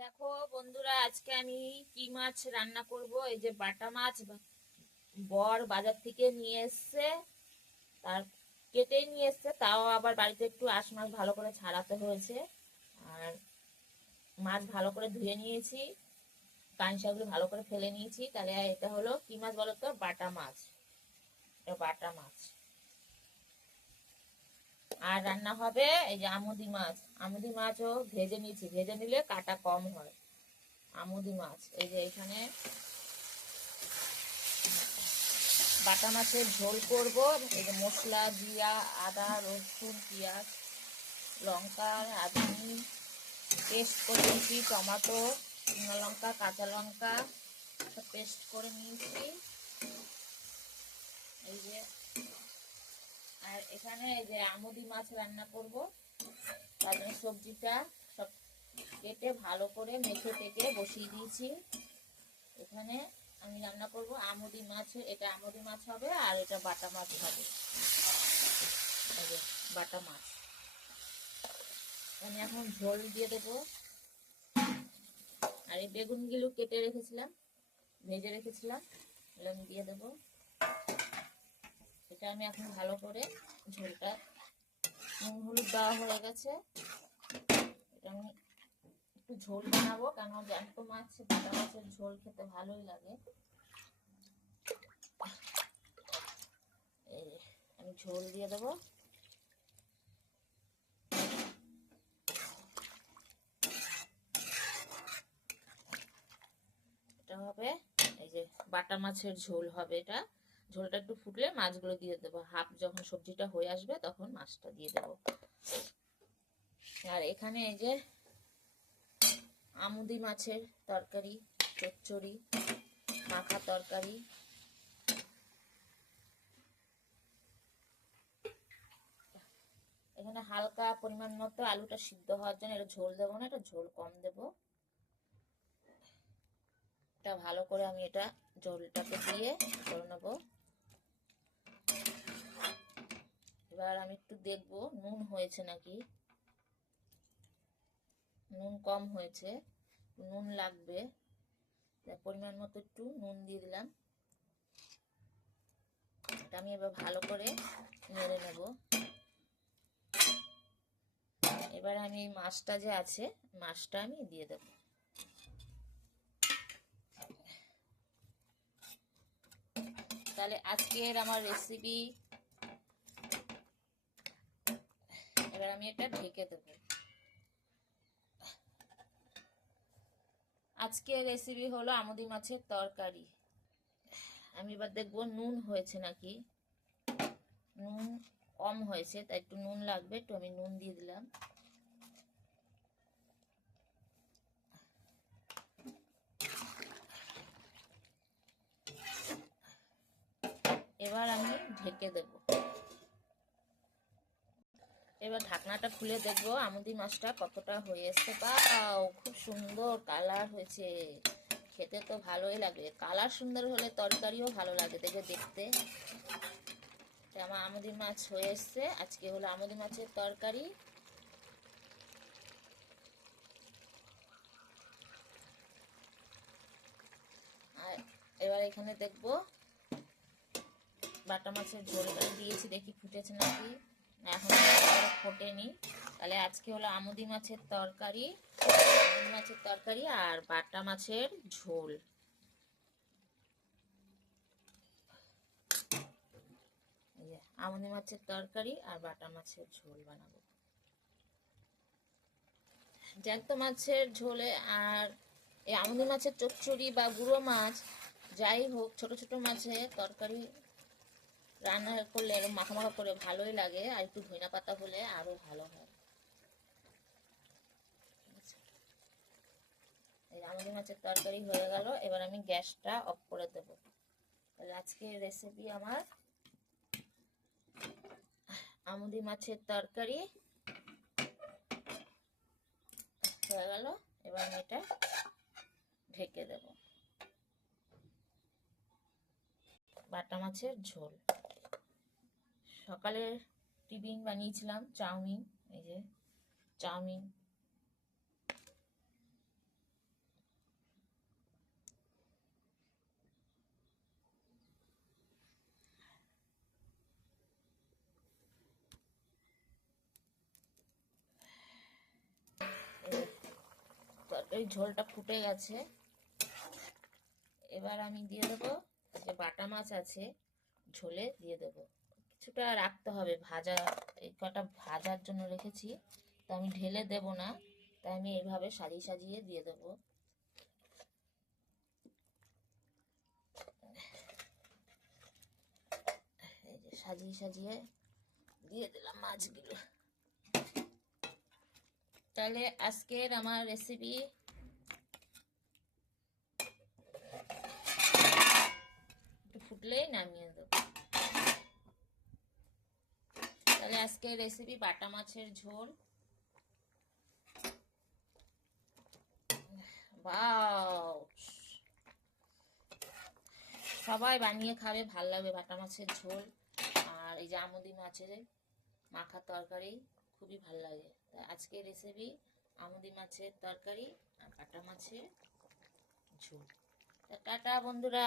দেখো বন্ধুরা, আজকে আমি কি মাছ রান্না করব। এই যে বাটা মাছ বর বাজার থেকে নিয়ে এসছে, তার কেটে নিয়ে এসছে, তাও আবার বাড়িতে একটু আঁশ মাছ ভালো করে ছাড়াতে হয়েছে। আর মাছ ভালো করে ধুয়ে নিয়েছি, কাঁইশাগুলো ভালো করে ফেলে নিয়েছি। তাহলে এটা হলো কি মাছ বলো তো? বাটা মাছ। এটা বাটা মাছ। আর রান্না হবে এই যে আমুদি মাছ। আমুদি মাছও ভেজে নিয়েছি, ভেজে নিলে কাটা কম হয়। আমুদি মাছ এই যে এখানে বাটা মাছের ঝোল করব। এই যে মশলা, জিরা, আদা, রসুন, পেঁয়াজ, লঙ্কা, আদমি পেস্ট করে নিয়েছি, টমেটো, শুকনো লঙ্কা, কাঁচা লঙ্কা পেস্ট করে নিয়েছি। এই যে আর এখানে এই যে আমুদি মাছ রান্না করব, তার জন্য সবজিটা সব কেটে ভালো করে মেখে টেকে বসিয়ে দিয়েছি। এখানে আমি রান্না করব আমুদি মাছ। এটা আমুদি মাছ হবে আর এটা বাটা মাছ হবে। বাটা মাছ আমি এখন ঝোল দিয়ে দেবো। আর এই বেগুনগুলো কেটে রেখেছিলাম, ভেজে রেখেছিলাম, এগুলো আমি দিয়ে দেবো। এটা আমি এখন ভালো করে ঝোলটা, নুন হলুদ দেওয়া হয়ে গেছে। এটা আমি একটু ঝোল বানাবো, কেন জ্যান্ত মাছ, বাটা মাছের ঝোল খেতে ভালোই লাগে। এই আমি ঝোল দিয়ে দেবো। এটা হবে এই যে বাটা মাছের ঝোল হবে। এটা ঝোলটা একটু ফুটলে মাছগুলো দিয়ে দেবো। হাফ যখন সবজিটা হয়ে আসবে তখন মাছটা দিয়ে দেবো। আর এখানে এই যে আমুদি মাছের তরকারি, চচ্চড়ি, মাখা তরকারি। এখানে হালকা পরিমাণ মতো আলুটা সিদ্ধ হওয়ার জন্য, এটা ঝোল দেবো না, এটা ঝোল কম দেবো। এটা ভালো করে আমি এটা ঝোলটাকে দিয়ে করে নেবো। এবার আমি একটু দেখবো নুন হয়েছে নাকি। নুন কম হয়েছে, নুন লাগবে, পরিমাণ মতো একটু নুন দিয়ে দিলাম। এটা আমি এবার ভালো করে নেড়ে নেব। এবার আমি মাছটা যে আছে, মাছটা আমি দিয়ে দেব। তাহলে আজকের আমার রেসিপি, এবার আমি এটা ঢেকে দেব। আজকের রেসিপি হলো আমুদি মাছের তরকারি। আমি এবার দেখবো নুন হয়েছে নাকি। নুন কম হয়েছে, তাই একটু নুন লাগবে, একটু আমি নুন দিয়ে দিলাম। এবার আমি ঢেকে দেব। এবার ঢাকনাটা খুলে দেখবো আমুদি মাছটা কতটা হয়ে এসছে। বাও, খুব সুন্দর কালার হয়েছে, খেতে তো ভালোই লাগে। কালার সুন্দর হলে তরকারিও ভালো লাগে দেখতে। আমার আমুদি মাছ হয়ে এসছে। আজকে হলো আমুদি মাছের তরকারি। আর এবার এখানে দেখবো বাটা মাছের ঝোলটা দিয়েছি, দেখি ফুটেছে নাকি। এখন ফোটেনি। তাহলে আজকে হলো আমুদি মাছের তরকারি, আমুদি মাছের তরকারি আর বাটা মাছের ঝোল। আমুদি মাছের তরকারি আর বাটা মাছের ঝোল বানাবো। জ্যান্ত মাছের ঝোলে আর এই আমুদি মাছের চচ্চড়ি বা গুঁড়ো মাছ, যাই হোক, ছোট ছোট মাছের তরকারি রান্না করলে এরকম মাখা মাখা করে ভালোই লাগে। আর একটু ধনিয়া পাতা হলে আরো ভালো হয়। এই আমুদি মাছের তরকারি হয়ে গেল। এবার আমি গ্যাসটা অফ করে দেবো। তাহলে আজকের রেসিপি আমার আমুদি মাছের তরকারি হয়ে গেল। এবার আমি এটা ঢেকে দেব। বাটা মাছের ঝোল। সকালে টিফিন বানিয়েছিলাম চাউমিন। এই যে চাউমিন, তরকারি ঝোলটা ফুটে গেছে। এবার আমি দিয়ে দেবো যে বাটা মাছ আছে, ঝোলে দিয়ে দেবো। কিছুটা রাখতে হবে ভাজা, এই কটা ভাজার জন্য রেখেছি, তো আমি ঢেলে দেব না, তাই আমি এইভাবে সাজিয়ে সাজিয়ে দিয়ে দেবো। এই যে সাজিয়ে সাজিয়ে দিয়ে দিলাম মাছগুলো। তাহলে আজকের আমার রেসিপি একটু ফুটলেই নামিয়ে দেবো। তাহলে আজকের রেসিপি বাটা মাছের ঝোল। বাও, সবাই বানিয়ে খাবে, ভাল লাগবে বাটা মাছের ঝোল। আর এই যে আমুদি মাছের মাখার তরকারি খুবই ভাল লাগে। তাই আজকের রেসিপি আমুদি মাছের তরকারি আর বাটা মাছের ঝোল। টাটা বন্ধুরা।